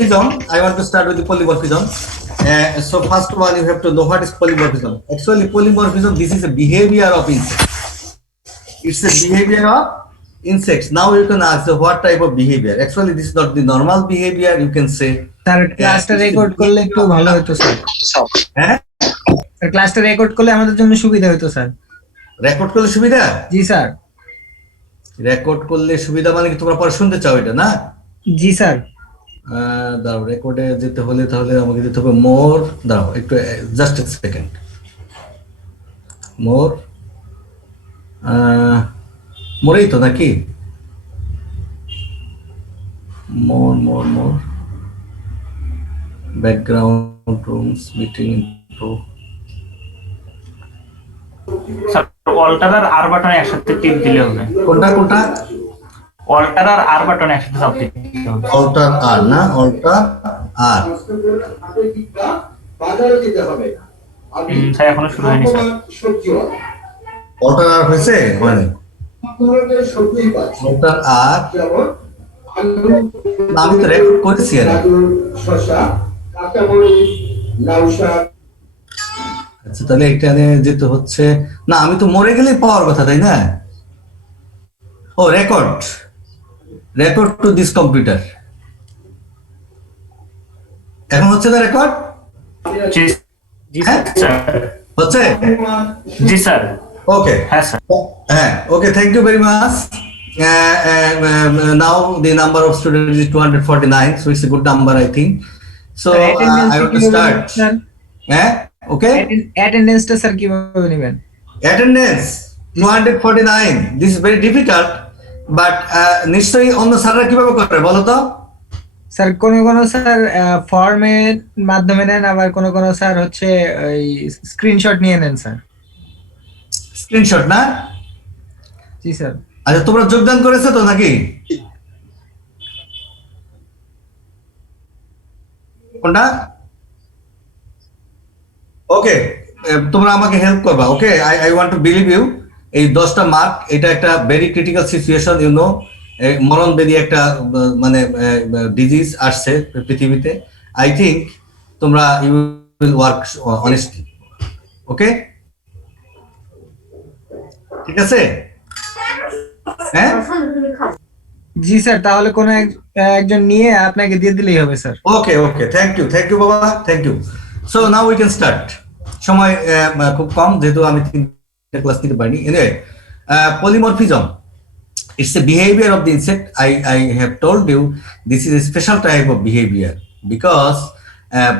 I want to start with the polymorphism. So first one, you have to know what is polymorphism. Actually, polymorphism, this is a behavior of insects. It's a behavior of insects. Now you can ask what type of behavior. Actually, this is not the normal behavior. You can say. Sir ক্লাসটা রেকর্ড করলে একটু ভালো হতো স্যার। হ্যাঁ স্যার ক্লাসটা রেকর্ড করলে আমাদের জন্য সুবিধা হতো স্যার। রেকর্ড করলে সুবিধা? জি স্যার। রেকর্ড করলে সুবিধা মানে কি তোমরা পরে শুনতে চাও এটা না? জি স্যার। দাঁড়াও, রেকর্ডে যেতে হলে তাহলে আমাকে দিতে হবে মোর। দাঁড়াও একটু, জাস্ট এ সেকেন্ড। মোর মোরেই তো নাকি? More more more background rooms meeting info. Sir alter আর আর বাটনে একসাথে টিপ দিলে হবে। কোনটা কোনটা? অল্টার আর আর বাটনে একসাথে চাপ দিতে হবে। অল্টার আর না, অল্টার আর। বাজারে যেতে হবে। স্যার এখনো শুরু হয়নি স্যার। অল্টার আর হয়েছে মানে? অল্টার আর আমি তো রেকর্ড করেছি আর। আচ্ছা তাহলে এখানে যেতে হচ্ছে না, আমি তো মরে গেলেই পাওয়ার কথা তাই না? ও record, record to this computer. এখন হচ্ছে না রেকর্ড? জি স্যার। হচ্ছে? জি স্যার। ওকে হ্যাঁ স্যার। হ্যাঁ okay, thank you very much. Now the number of students is 249, so it's a good number I think. So I want to start. Okay. Attendance টা স্যার কিভাবে নেবেন? Attendance 249. This is very difficult, but নিশ্চয়ই অন্য স্যাররা কিভাবে করে বলো তো? স্যার কোন স্যার ফর্মের মাধ্যমে নেন, আবার কোন স্যার হচ্ছে ওই স্ক্রিনশট নিয়ে নেন স্যার। স্ক্রিনশট না? জি স্যার। আচ্ছা তোমরা যোগদান করেছো তো নাকি? কোনটা? ওকে, তোমরা আমাকে হেল্প করবা। Okay, I want to believe you. এই 10টা মার্ক, এটা একটা very critical situation, you know. মরণবেদী একটা মানে ডিজিজ আসছে পৃথিবীতে। আই থিঙ্ক তোমরা you will work honestly. Okay, ঠিক আছে? হ্যাঁ জি স্যার, তাহলে কোন একজন নিয়ে আপনাকে দিয়ে দিলেই হবে sir. Okay okay, thank you বাবা, thank you. So now we can start. সময় খুব কম, যেহেতু আমি 3টা ক্লাস নিতে পারিনি। Anyway, polymorphism, it's a behavior of the insect. I have told you this is a special type of behavior because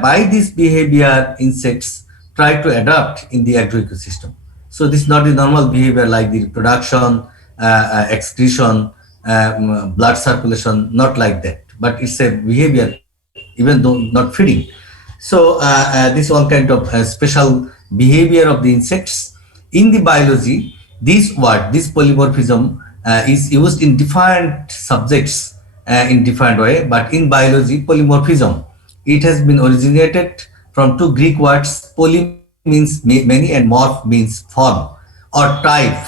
by this behavior insects try to adapt in the agro-ecosystem. So this is not the normal behavior like the reproduction, excretion, blood circulation, not like that, but it's a behavior even though not feeding. So this all kind of special behavior of the insects. In the biology, this word, this polymorphism is used in different subjects in different way, but in biology, polymorphism, it has been originated from 2 Greek words. Poly means many and morph means form or type,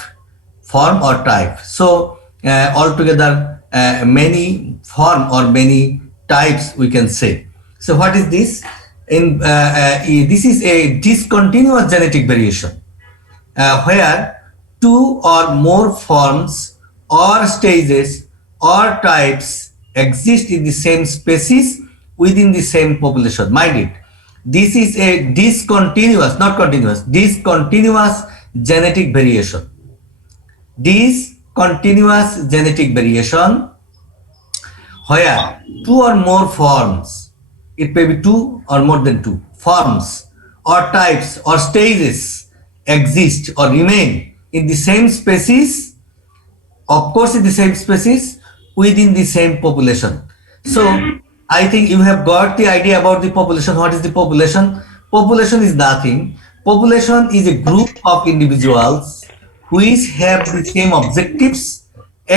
form or type. So altogether many form or many types we can say. So what is this? This is a discontinuous genetic variation where 2 or more forms or stages or types exist in the same species within the same population. Mind it, this is a discontinuous, not continuous, discontinuous genetic variation. Discontinuous genetic variation where 2 or more forms, it may be 2 or more than 2 forms or types or stages exist or remain in the same species, of course in the same species within the same population. So I think you have got the idea about the population. What is the population? Population is nothing. Population is a group of individuals which have the same objectives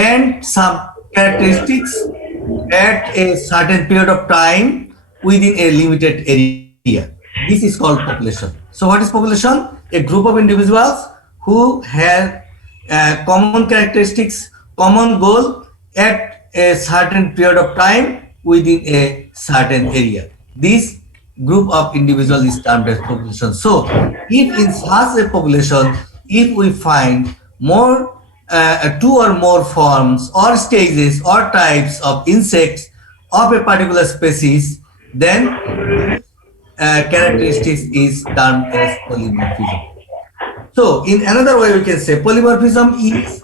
and some characteristics at a certain period of time within a limited area. This is called population. So what is population? A group of individuals who have common characteristics, common goal at a certain period of time within a certain area. This group of individuals is termed as population. So, if in such a population, if we find more two or more forms or stages or types of insects of a particular species, then characteristics is termed as polymorphism. So, in another way, we can say polymorphism is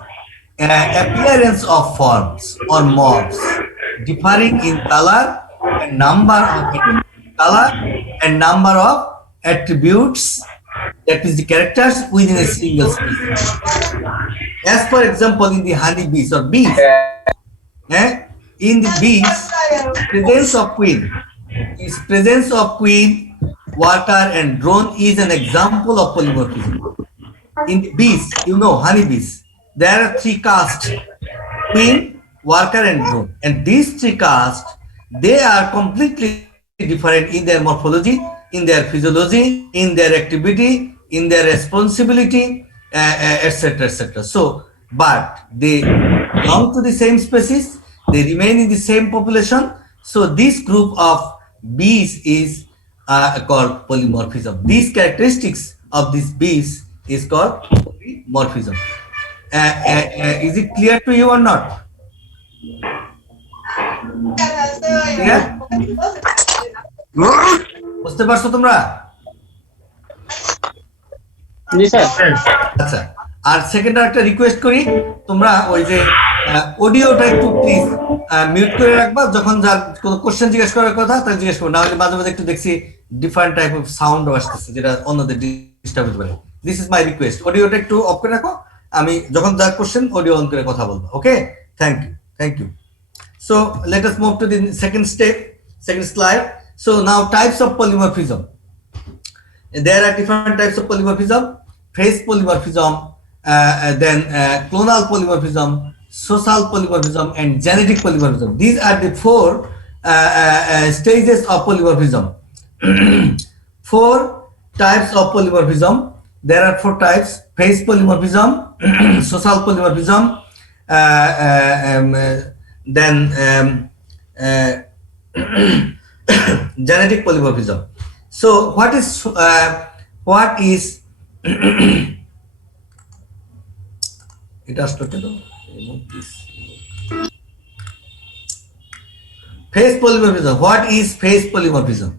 appearance of forms or mobs differing in color and number of attributes, that is the characters within a single species. As for example, in the honeybees or bees, in the bees, presence of queen, worker, and drone is an example of polymorphism. In the bees, honeybees, there are three castes: queen, worker, and drone. And these three castes, they are completely different in their morphology, in their physiology, in their activity, in their responsibility, etc., etc. So, but they belong to the same species, they remain in the same population. So, this group of bees is called polymorphism. These characteristics of these bees is called polymorphism. Is it clear to you or not? Clear? বুঝতে পারছো তোমরা? জি স্যার। আচ্ছা, আর সেকেন্ড একটা রিকোয়েস্ট করি, তোমরা ওই যে অডিওটা একটু প্লিজ মিউট করে রাখবা, যখন যা কোনো কোশ্চেন জিজ্ঞেস করার কথা তাহলে জিজ্ঞেস করবো, না হলে মাঝে মাঝে একটু দেখছি ডিফারেন্ট টাইপ অফ সাউন্ডও আসতেছে যেটা অন্যদের ডিস্টার্ব হতে পারে। দিস ইজ মাই রিকোয়েস্ট, অডিওটা একটু অফ করে রাখো, আমি যখন যা কোশ্চেন অডিও অন করে কথা বলবো। Okay, thank you. So let us move to the second slide. So now types of polymorphism. There are different types of polymorphism: phase polymorphism, then clonal polymorphism, social polymorphism, and genetic polymorphism. These are the four stages of polymorphism. Four types of polymorphism. There are four types: phase polymorphism, social polymorphism, then genetic polymorphism. So what is it has to do this phase polymorphism. What is phase polymorphism?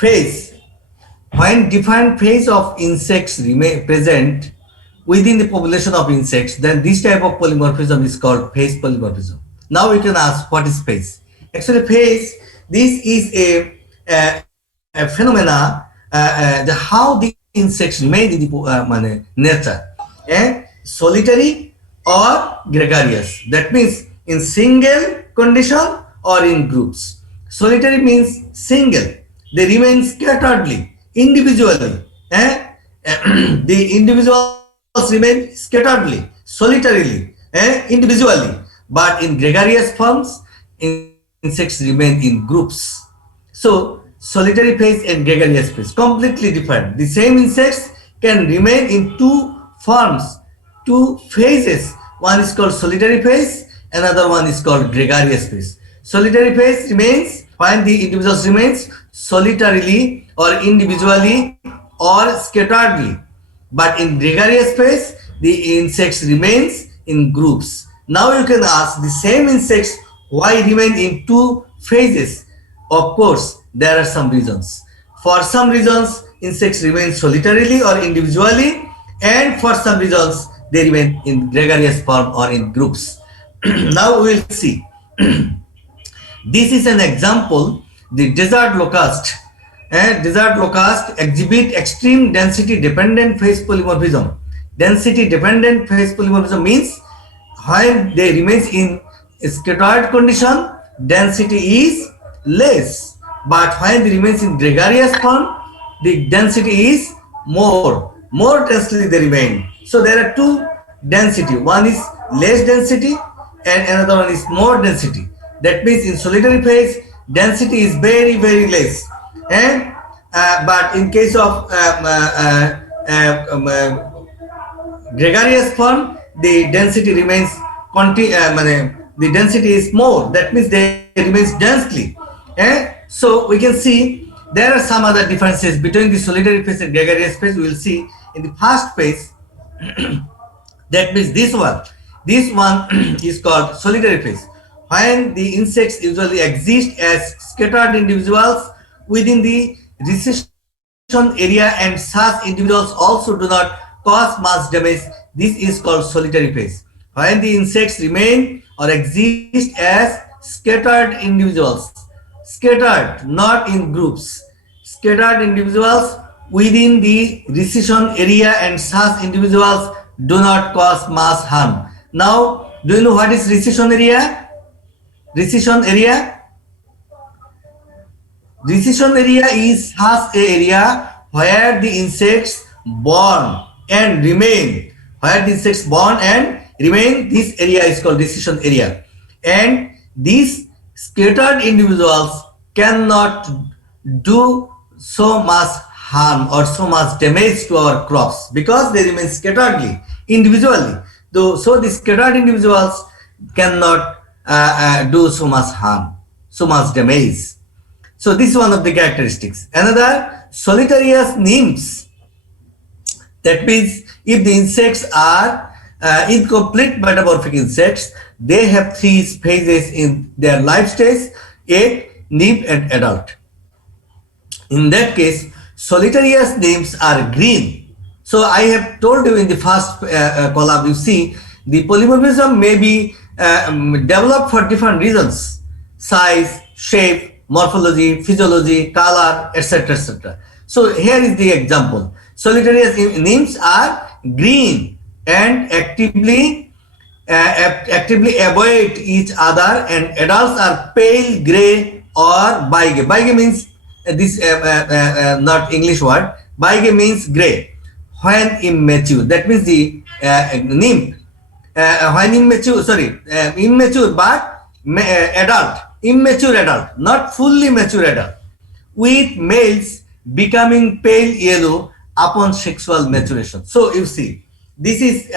Phase, when different phase of insects remain present within the population of insects, then this type of polymorphism is called phase polymorphism. Now we can ask, what is phase? Actually, phase, this is a phenomena how the insects remain in the nature, solitary or gregarious. That means in single condition or in groups. Solitary means single, they remain scatteredly, individually. The individuals remain scatteredly, solitarily, individually. But in gregarious forms, insects remain in groups. So solitary phase and gregarious phase, completely different. The same insects can remain in two forms, two phases. One is called solitary phase, another one is called gregarious phase. Solitary phase remains when the individuals remains solitarily or individually or scatteredly. But in gregarious phase, the insects remains in groups. Now you can ask, the same insects why remain in two phases? Of course, there are some reasons. For some reasons, insects remain solitarily or individually, and for some reasons, they remain in gregarious form or in groups. Now we will see. This is an example, the desert locust. Desert locust exhibit extreme density dependent phase polymorphism. Density dependent phase polymorphism means when they remain in scattered condition, density is less, but when they remains in gregarious form, the density is more densely they remain. So there are two density, one is less density and another one is more density. That means in solitary phase, density is very less, but in case of gregarious form, the density remains the density is more. That means they remains densely. So we can see there are some other differences between the solitary phase and gregarious phase. We will see in the first phase. That means this one. This one is called solitary phase. When the insects usually exist as scattered individuals within the recession area and such individuals also do not cause mass damage, this is called solitary phase. When the insects remain or exist as scattered individuals, scattered, not in groups, scattered individuals within the recession area and such individuals do not cause mass harm. Now, do you know what is recession area? Recession area? Recession area is such a area where the insects born and remain. Where the insects born and remain, this area is called recession area. And these scattered individuals cannot do so much harm or so much damage to our crops because they remain scatteredly, individually. So the scattered individuals cannot do so much harm, so much damage. So this is one of the characteristics. Another, solitarious nymphs. That means if the insects are incomplete metamorphic insects, they have three phases in their life stage: egg, nymph, and adult. In that case, solitarious nymphs are green. So I have told you in the first column, you see the polymorphism may be developed for different reasons: size, shape, morphology, physiology, color, etc., etc. So here is the example. Solitarious nymphs are green and actively avoid each other, and adults are pale gray or beige. Beige means this not English word. Beige means gray when immature. That means the nymph when immature but adult, immature adult, not fully mature adult, with males becoming pale yellow upon sexual maturation. So you see, this is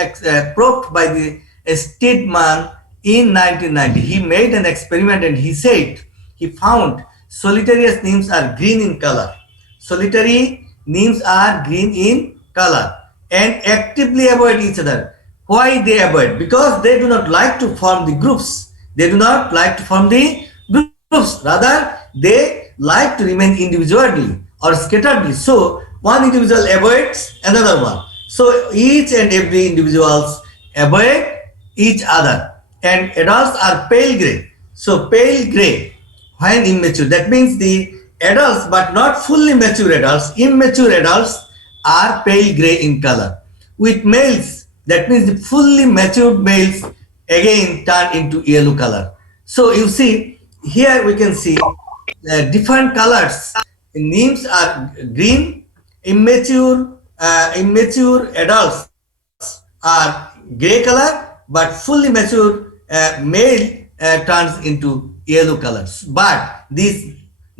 proved by the Steadman in 1990. He made an experiment and he said he found solitarious nymphs are green in color. Solitary nymphs are green in color and actively avoid each other. Why they avoid? Because they do not like to form the groups. They do not like to form the groups. Rather, they like to remain individually or scatteredly. So one individual avoids another one. So each and every individuals avoid each other. And adults are pale gray. So pale gray when immature. That means the adults, but not fully mature adults, immature adults are pale gray in color. With males, that means the fully matured males again turn into yellow color. So you see, here we can see different colors. Nymphs are green, immature adults are gray color, but fully mature male turns into yellow colors. But these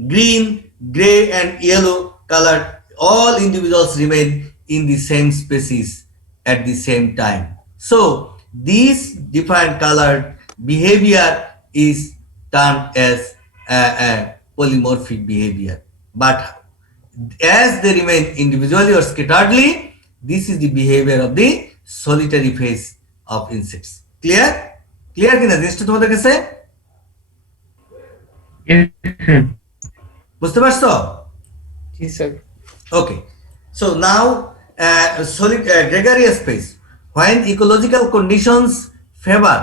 green, gray, and yellow colored all individuals remain in the same species at the same time. So this different colored behavior is termed as a polymorphic behavior. But as they remain individually or scatteredly, this is the behavior of the solitary phase of insects. Clear? Clear কিনা জিনিসটা তোমাদের কাছে? বুঝতে পারছো? জি sir. Okay. So now gregarious phase, when ecological conditions favor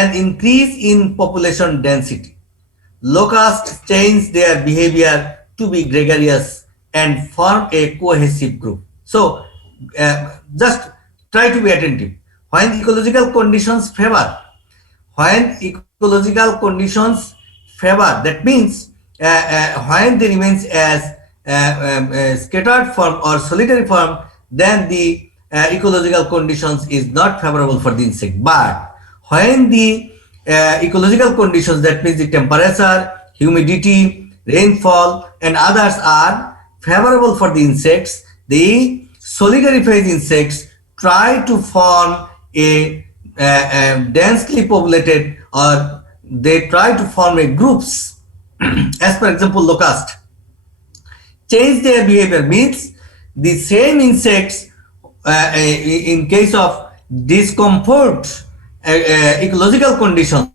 an increase in population density, locusts change their behavior to be gregarious and form a cohesive group. So just try to be attentive. When ecological conditions favor, that means when they remains as scattered form or solitary form, then the ecological conditions is not favorable for the insect. But when the ecological conditions, that means the temperature, humidity, rainfall, and others are favorable for the insects, the solitary phase insects try to form a densely populated or they try to form a groups. As per example, locust change their behavior means the same insects in case of discomfort ecological conditions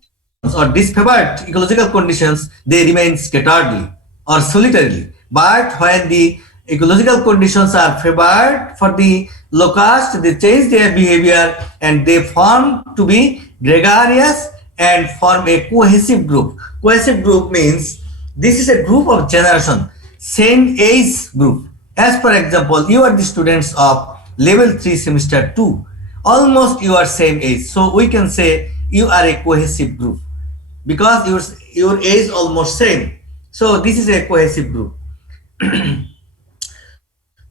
or disfavored ecological conditions, they remain scatteredly or solitarily. But when the ecological conditions are favored for the locust, they change their behavior and they form to be gregarious and form a cohesive group. Cohesive group means this is a group of generation, same age group. As per example, you are the students of level 3 semester 2, almost you are same age, so we can say you are a cohesive group because your age almost same, so this is a cohesive group.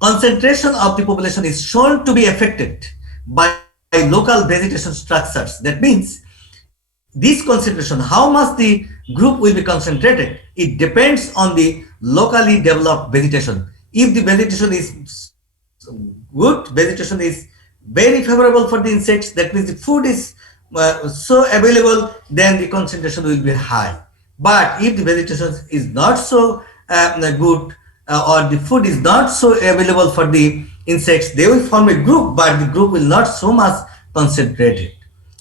Concentration of the population is shown to be affected by local vegetation structures. That means this concentration, how much the group will be concentrated, it depends on the locally developed vegetation. If the vegetation is good, vegetation is very favorable for the insects, that means the food is so available, then the concentration will be high. But if the vegetation is not so good or the food is not so available for the insects, they will form a group, but the group will not so much concentrated.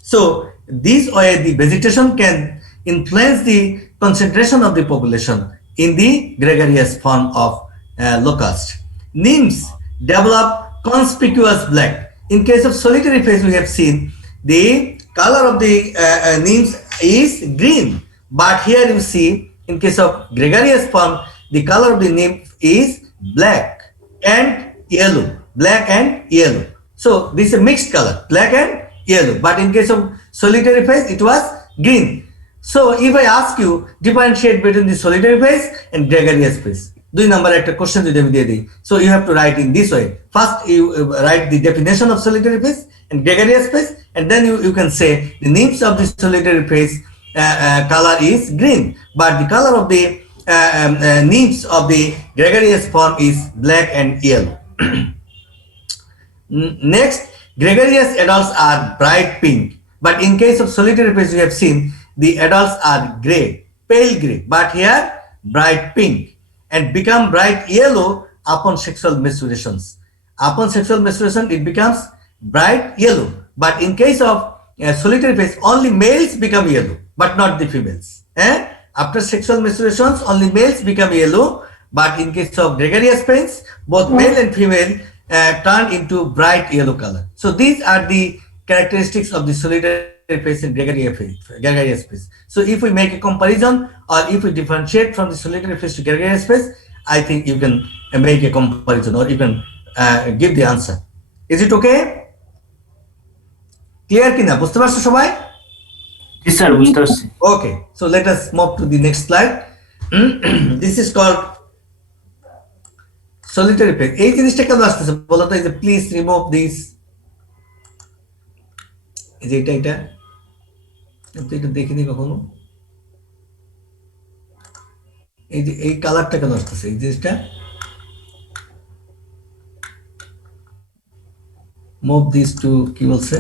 So this way the vegetation can influence the concentration of the population in the gregarious form of locust. Nymphs develop conspicuous black. In case of solitary phase, we have seen the color of the nymphs is green, but here you see in case of gregarious form, the color of the nymph is black and yellow. Black and yellow. So this is a mixed color, black and yellow. But in case of solitary phase, it was green. So if I ask you differentiate between the solitary phase and gregarious phase, 2 number একটা question যদি আমি দিয়ে দিই, so you have to write in this way. First you write the definition of solitary phase and gregarious phase, and then you can say the nymphs of the solitary phase color is green, but the color of the nymphs of the gregarious form is black and yellow. Next, gregarious adults are bright pink, but in case of solitary phase, we have seen the adults are gray, pale gray, but here bright pink, and become bright yellow upon sexual maturations. Upon sexual maturation, it becomes bright yellow. But in case of solitary phase, only males become yellow, but not the females. After sexual maturations, only males become yellow, but in case of gregarious phase, both male and female turn into bright yellow color. So these are the characteristics of the solitary phase and gregarious phase. So if we make a comparison or if we differentiate from the solitary phase to gregarious phase, I think you can make a comparison or you can give the answer. Is it okay? Clear kina? বুঝতে পারছো সবাই? জি স্যার, বুঝতে পারছি। Okay, so let us move to the next slide. This is called solitary phase. এই জিনিসটা কেন আসতেছে বলো তো, এই যে প্লিজ রিমুভ দিস, এই যে এটা এটা দেখিনি কখনো, এই যে এই কালারটা কেন আসতেছে, এই জিনিসটা মুভ দিস টু কি বলছে,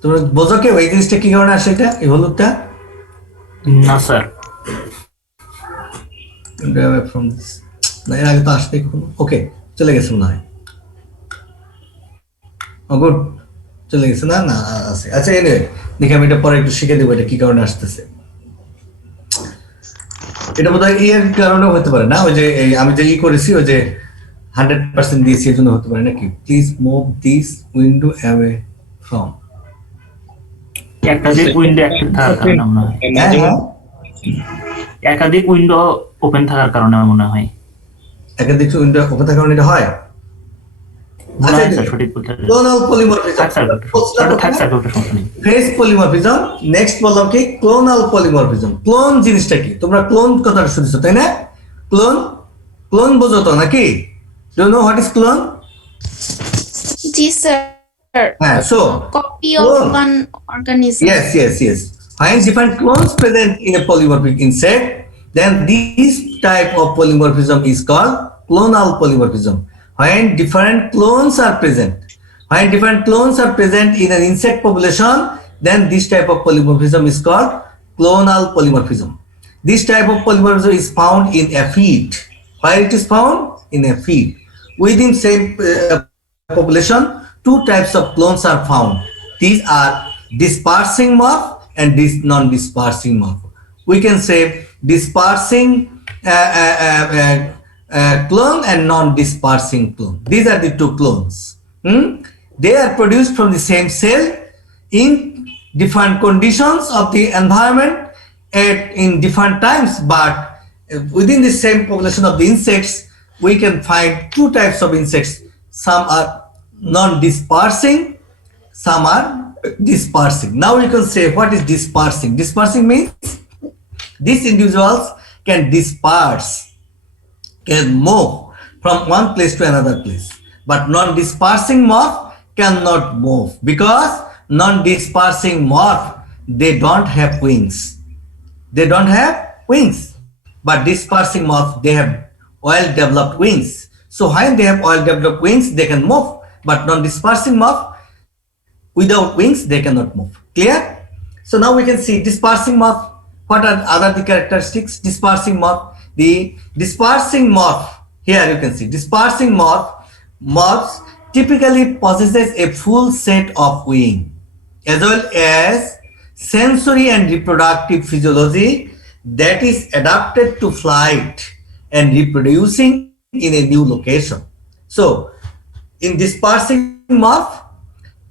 তোমরা বোঝো কেউ এই জিনিসটা কি কারণে আসে, এটা এই হলুদটা? না স্যার, from this না, এর আগে তো আসতে কখনো। ওকে, চলে গেছে মনে হয়। গুড, চলে গেছে না? না আছে। আচ্ছা, এনিওয়ে দেখি আমি এটা পরে একটু শিখে দেবো এটা কি কারণে আসতেছে। এটা বোধহয় এর কারণে হতে পারে না, ওই যে আমি যে করেছি ওই যে 100% দিয়েছি এর জন্য হতে পারে নাকি? Please move this window away from. একাধিক উইন্ডো অ্যাক্টিভ থাকার কারণে মনে হয়, একাধিক উইন্ডো ওপেন থাকার কারণে মনে হয়, একাধিক উইন্ডো ওপেন থাকার কারণে এটা হয়। সঠিক বলতে clonal polymorphism, phase polymorphism. Next বললাম কি ক্লোনাল পলিমরফিজম। ক্লোন জিনিসটা কি? তোমরা ক্লোন কথাটা শুনেছো তাই না? ক্লোন, ক্লোন বোঝো তো নাকি? Do you know what is clone? জি sir. So copy of one organism. Yes. When different clones present in a polymorphic insect, then this type of polymorphism is called clonal polymorphism. When different clones are present, in an insect population, then this type of polymorphism is called clonal polymorphism. This type of polymorphism is found in aphid. Where it is found? In aphid. Within same population, two types of clones are found. These are dispersing morph and this non-dispersing morph. We can say dispersing clone and non-dispersing clone. These are the two clones. They are produced from the same cell in different conditions of the environment in different times, but within the same population of the insects, we can find two types of insects. Some are non-dispersing, some are dispersing. Now we can say what is dispersing. Dispersing means these individuals can disperse, can move from one place to another place, but non-dispersing morph cannot move because non-dispersing morph, they don't have wings. But dispersing morph, they have well-developed wings. So when they have well-developed wings, they can move, but non-dispersing morph, without wings, they cannot move. Clear? So now we can see dispersing morph. What are other the characteristics? Dispersing morph. The dispersing morph, here you can see, dispersing morphs typically possesses a full set of wing, as well as sensory and reproductive physiology that is adapted to flight and reproducing in a new location. So in dispersing morph,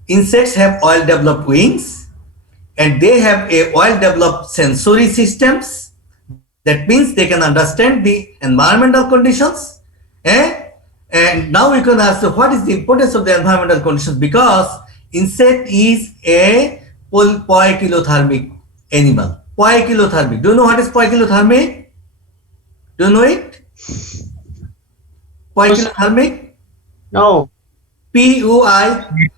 insects have well-developed wings and they have a well-developed sensory systems. That means they can understand the environmental conditions. And now we can ask, what is the importance of the environmental conditions? Because insect is a poikilothermic animal. Poikilothermic. Do you know what is poikilothermic? Do you know it? Poikilothermic? No. Poikilothermic.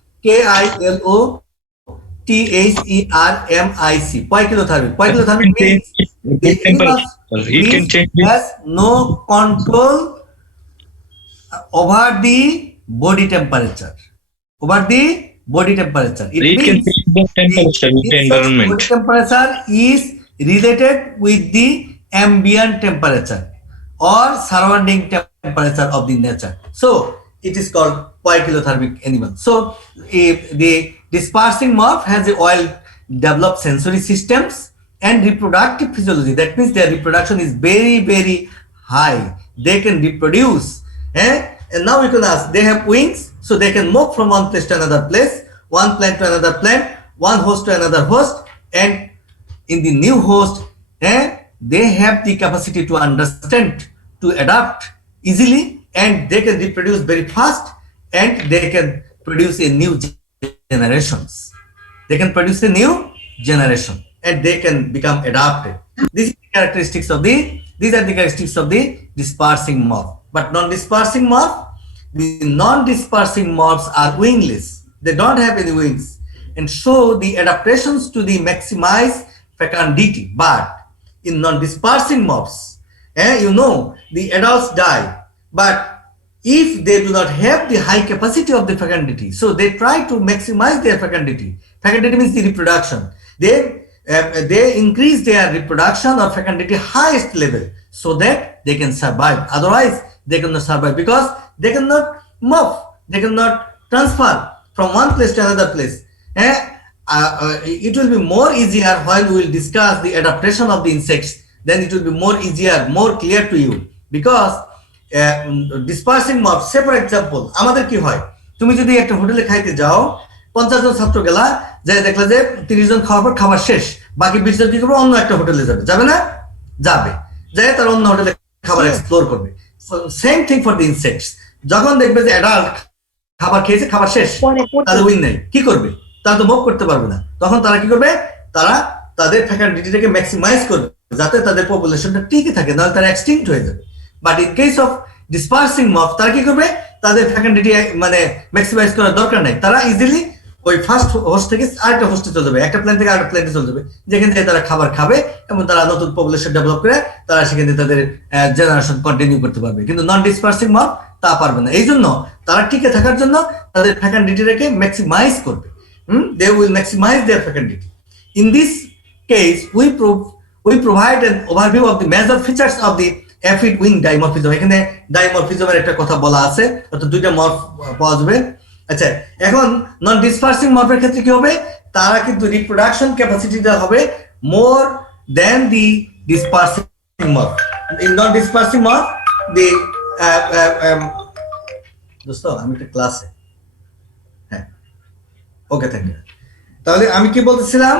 Poikilothermic. Poikilothermic means the animal has no control over the body temperature. It can means change the temperature with the environment. body temperature is related with the ambient temperature or surrounding temperature of the nature. So it is called poikilothermic animal. So if the dispersing morph has a well-developed sensory systems and reproductive physiology. That means their reproduction is very, very high. They can reproduce. And now we can ask, they have wings, so they can move from one place to another place, one plant to another plant, one host to another host, and in the new host, they have the capacity to understand, to adapt easily, and they can reproduce very fast, and they can produce a new generations. And they can become adapted. These are the characteristics of the dispersing morph. But non-dispersing morph, the non-dispersing morphs are wingless. They don't have any wings, and so the adaptations to the maximize fecundity. But in non-dispersing morphs, the adults die. But if they do not have the high capacity of the fecundity, so they try to maximize their fecundity. Fecundity means the reproduction. They increase their reproduction or fecundity highest level so that they can survive. Otherwise, they cannot survive because they cannot move. They cannot transfer from one place to another place. It will be more easier while we will discuss the adaptation of the insects. Then it will be more easier, more clear to you. Because dispersing morph, say for example, আমাদের কি হয়, তুমি যদি একটা হোটেলে খাইতে যাও, 50 জন ছাত্র গেলা, যে দেখলা যে 30 জন খাওয়ার পর খাবার শেষ, বাকি 20 জন কি করবে, অন্য একটা হোটেলে যাবে না? যাবে, যায় তার অন্য হোটেলে খাবার এক্সপ্লোর করবে। Same thing for the insects. যখন দেখবে যে অ্যাডাল্ট খাবার খেয়েছে, খাবার শেষ, তাদের উইং নেই, কি করবে? তারা তো মুভ করতে পারবে না। তখন তারা কি করবে? তারা তাদের ফ্যাকাল্টিটাকে ম্যাক্সিমাইজ করবে যাতে তাদের পপুলেশনটা টিকে থাকে, নাহলে তারা এক্সটিংক্ট হয়ে যাবে। But in case of dispersing mob, তারা কি করবে? তাদের ফ্যাকাল্টিটি মানে ম্যাক্সিমাইজ করার দরকার নাই, তারা ইজিলি ওই ফার্স্ট হোস্ট থেকে আরেকটা হোস্টে চলে যাবে, একটা প্ল্যান থেকে আরেকটা প্ল্যানে চলে যাবে, যেখান থেকে তারা খাবার খাবে এবং তারা নতুন পপুলেশন ডেভেলপ করে তারা সেখানে তাদের জেনারেশন কন্টিনিউ করতে পারবে। কিন্তু নন ডিসপার্সিং মব তা পারবে না। এই জন্য তারা টিকে থাকার জন্য তাদের ফ্যাকান্ডিটিটাকে ম্যাক্সিমাইজ করবে। They will maximize their fecundity. In this case we provide an overview of the major features of the aphid wing dimorphism. এখানে ডাইমরফিজমের একটা কথা বলা আছে, অর্থাৎ দুইটা মর্ফ পাওয়া যাবে। আচ্ছা, এখন নন ডিসপার্সিং মর্ফের ক্ষেত্রে কি হবে? তারা কিন্তু রিপ্রোডাকশন ক্যাপাসিটিটা হবে মোর দেন দি dispersing morph. In non dispersing morph দি দোস্ত আমি একটা ক্লাসে, হ্যাঁ ওকে থ্যাংক ইউ। তাহলে আমি কি বলতেছিলাম,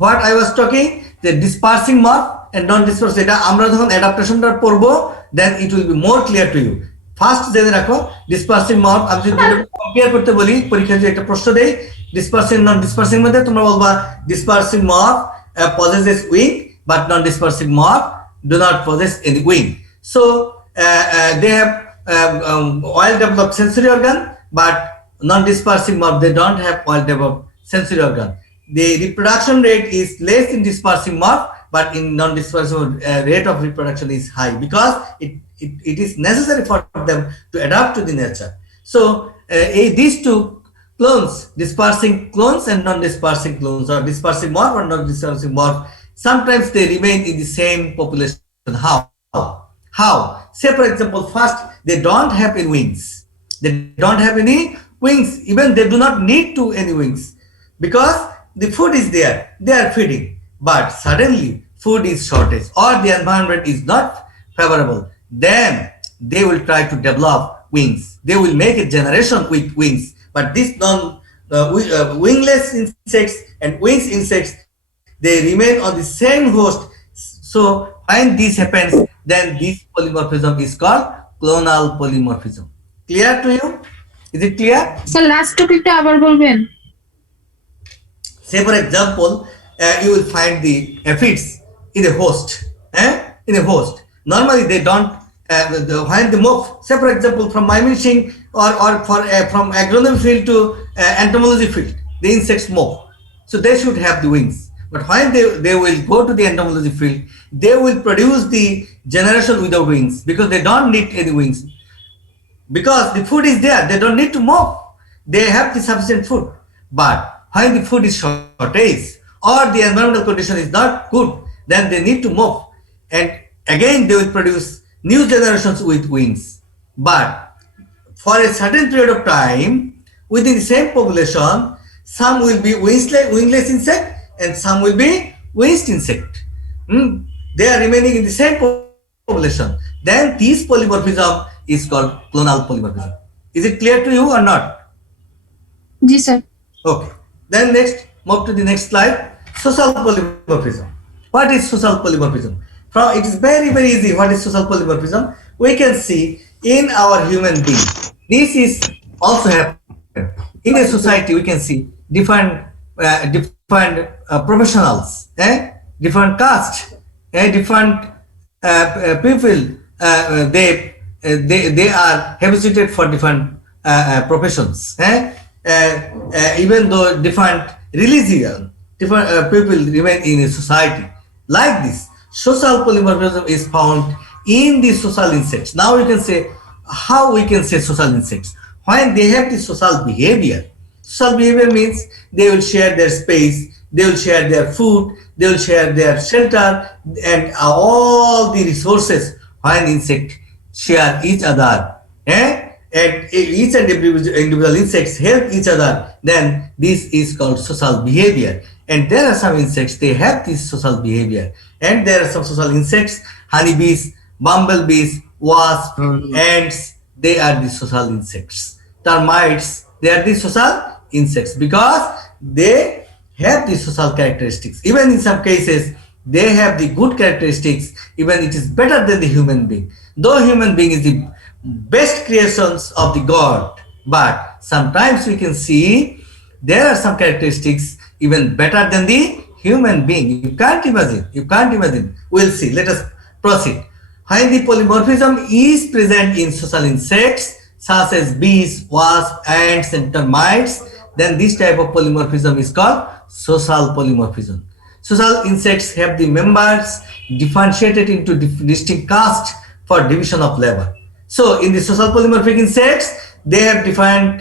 হোয়াট আই ওয়াজ টকিং, যে dispersing morph and non dispersing, এটা আমরা যখন অ্যাডাপ্টেশনটা পড়বো then it will be more clear to you. First জেনে রাখো ডিসপার্সিং মর্ফ, আমি যদি কম্পেয়ার করতে বলি পরীক্ষায় যদি একটা প্রশ্ন দেই ডিসপার্সিং নন ডিসপার্সিং মধ্যে, তোমরা বলবা dispersing morph possesses wing but non dispersing morph do not possess any wing. So they have oil developed sensory organ, but non dispersing morph they don't have oil developed sensory organ. The reproduction rate is less in dispersing morph, but in non dispersing rate of reproduction is high because it is necessary for them to adapt to the nature. So these two clones, dispersing clones and non-dispersing clones, or dispersing morph or non-dispersing morph, sometimes they remain in the same population. How? Say for example, first they don't have any wings. They don't have any wings. Even they do not need to any wings because the food is there. They are feeding, but suddenly food is shortage or the environment is not favorable. Then they will try to develop wings. They will make a generation with wings. But these wingless insects and wings insects, they remain on the same host. So when this happens, then this polymorphism is called clonal polymorphism. Clear to you? Is it clear? Sir last টপিকটা আবার বলবেন? Say for example, you will find the aphids in a host. In a host. Normally they don't. When they move, say for example, from mimicking or from agronomy field to entomology field, the insects move. So they should have the wings. But when they will go to the entomology field, they will produce the generation without wings because they don't need any wings. Because the food is there, they don't need to move. They have the sufficient food. But when the food is shortage or the environmental condition is not good, then they need to move. And again, they will produce new generations with wings. But for a certain period of time, within the same population, some will be wingless insect and some will be winged insect. They are remaining in the same population. Then this polymorphism is called clonal polymorphism. Is it clear to you or not? G sir. Okay. Then next, move to the next slide. Social polymorphism. What is social polymorphism? It is very easy. What is social polymorphism? We can see in our human being. This is also happening in a society. We can see different professionals, different caste, different people. They are habituated for different professions. Even though different religion, different people remain in a society like this. Social polymorphism is found in the social insects. Now you can say how we can say social insects. When they have the social behavior. Social behavior means they will share their space, they will share their food, they will share their shelter and all the resources. When insects share each other, and each and every individual insects help each other, then this is called social behavior. And there are some insects, they have this social behavior. And there are some social insects, honeybees, bumblebees, wasps, ants, they are the social insects. Termites, they are the social insects because they have the social characteristics. Even in some cases, they have the good characteristics, even it is better than the human being. Though human being is the best creations of the God, but sometimes we can see there are some characteristics even better than the human being. You can't imagine. We'll see. Let us proceed. When the polymorphism is present in social insects such as bees, wasps, ants and termites, then this type of polymorphism is called social polymorphism. Social insects have the members differentiated into distinct castes for division of labor. So in the social polymorphic insects, they have different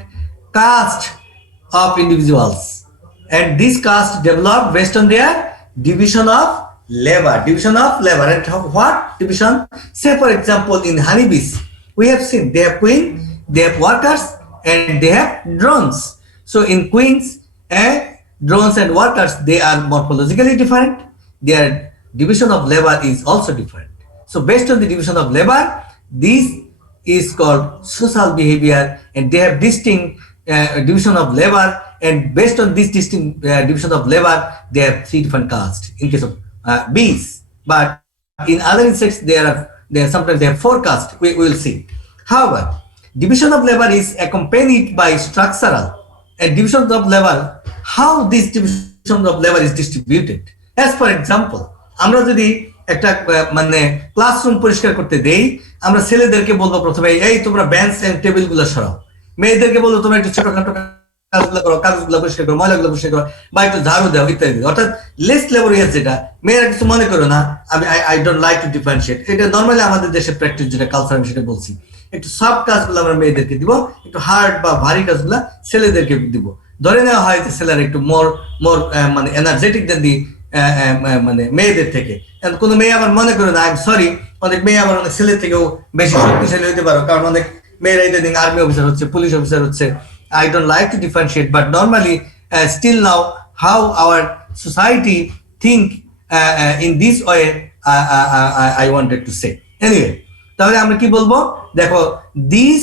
castes of individuals, and this caste developed based on their division of labor. And what division? Say for example, in honeybees, we have seen they have queen, they have workers, and they have drones. So in queens, drones and workers, they are morphologically different. Their division of labor is also different. So based on the division of labor, this is called social behavior, and they have distinct division of labor, and based on this distinct division of labor, they have 3 different castes in case of bees. But in other insects, sometimes they have 4 castes. We will see. However, division of labor is accompanied by structural and division of labor. How this division of labor is distributed? As for example, আমরা যদি একটা মানে ক্লাসরুম পরিষ্কার করতে দেই, আমরা ছেলেদেরকে বলবো প্রথমে, এই তোমরা বেঞ্চ এন্ড টেবিলগুলো সরাও। মেয়েদেরকে বলবো তোমরা একটু ছোটখাটো কাজগুলো করো, কাগজগুলো পরিষ্কার করো, ময়লাগুলো পরিষ্কার করো, বা একটু ঝাড়ু দাও ইত্যাদি। অর্থাৎ লেস লেবরিয়াস যেটা, মেয়েরা কিছু মনে করো না, আমি I don't like to differentiate, এটা নর্মালি আমাদের দেশে প্র্যাকটিস, যেটা কালচার আমি সেটা বলছি। একটু সফট কাজগুলো আমরা মেয়েদেরকে দিব, একটু হার্ড বা ভারী কাজগুলো ছেলেদেরকে দিব। ধরে নেওয়া হয় যে ছেলেরা একটু মোর মানে এনার্জেটিক দেন দি মানে মেয়েদের থেকে। কোনো মেয়ে আবার মনে করে না, আই এম সরি, অনেক মেয়ে আবার অনেক ছেলের থেকেও বেশি শক্তিশালী হতে পারো, কারণ অনেক মেয়েরা ইদানিং আর্মি অফিসার হচ্ছে, পুলিশ অফিসার হচ্ছে। I don't like to differentiate, but normally still now how our society think in this way, I wanted to say. Anyway, তাহলে আমরা কি বলবো? দেখো, this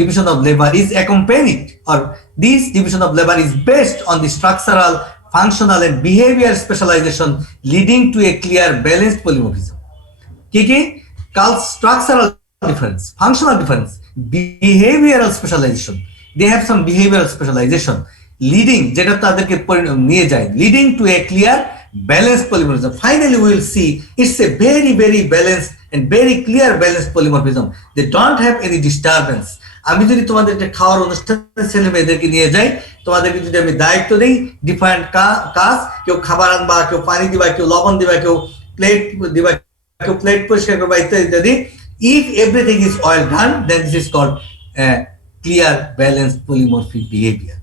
division of labor is accompanied, or this division of labor is based on the structural, functional and behavior specialization, leading to a clear balanced polymorphism. কি structural difference, functional difference, behavioral specialization. They have some behavioral specialization leading, যেটা তাদেরকে নিয়ে যায়, leading to a clear balanced polymorphism. Finally we will see it's a very very balanced and very clear balanced polymorphism. They don't have any disturbance. আমি যদি তোমাদের একটা খাওয়ার অনুষ্ঠানে ছেলে মেয়েদেরকে নিয়ে যাই, তোমাদেরকে যদি আমি দায়িত্ব দিই ডিফারেন্ট কাজ, কেউ খাবার আনবা, কেউ পানি দিবা, কেউ লবণ দিবা, কেউ প্লেট দিবা, কেউ প্লেট পরিষ্কার করবা ইত্যাদি। If everything is well done, then this is called clear balanced polymorphic behavior.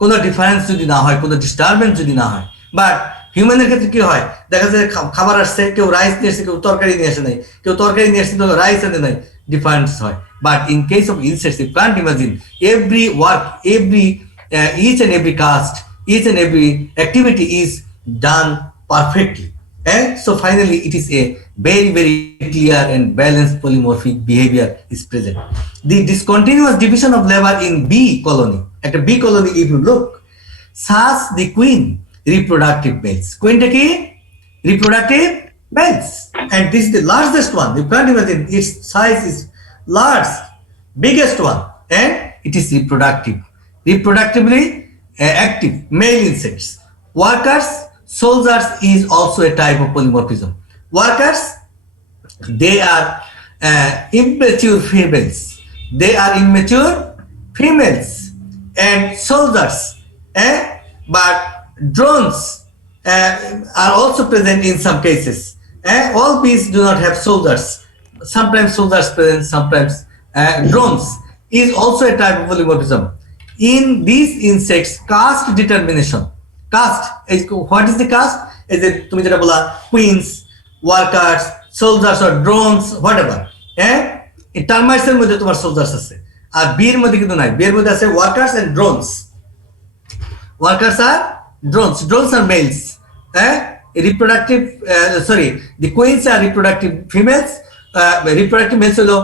কোনো ডিফারেন্স যদি না হয়, কোনো ডিস্টারবেন্স যদি না হয়। বাট হিউম্যানের ক্ষেত্রে কি হয়? দেখা যায় খাবার আসছে, কেউ রাইস নিয়ে আসছে, কেউ তরকারি নিয়ে আসে নাই, কেউ তরকারি নিয়ে আসছে, কেউ রাইস আনে নাই, ডিফারেন্স হয়। But in case of insects, you can't imagine, every work, each and every caste, each and every activity is done perfectly. And so finally it is a very very clear and balanced polymorphic behavior is present. The discontinuous division of labor in bee colony, at a bee colony, if you look, such the queen reproductive males. Queen ta ki reproductive males, and this is the largest one. You can't imagine, its size is large, biggest one, and it is reproductively active male insects. Workers, soldiers is also a type of polymorphism. Workers, they are immature females. And soldiers, but drones are also present in some cases. All bees do not have soldiers. Sometimes soldiers present, sometimes drones is also a type of polymorphism. In these insects, caste determination. Caste is, what is the caste? Is it তুমি যেটা বলা queens, workers, soldiers or drones, whatever. In termites এর মধ্যে তোমার soldiers আছে, আর বীর মধ্যে কিন্তু নাই। বীর মধ্যে আছে workers and drones. Workers are drones are males. Reproductive, the queens are reproductive females. Reproductive males হলো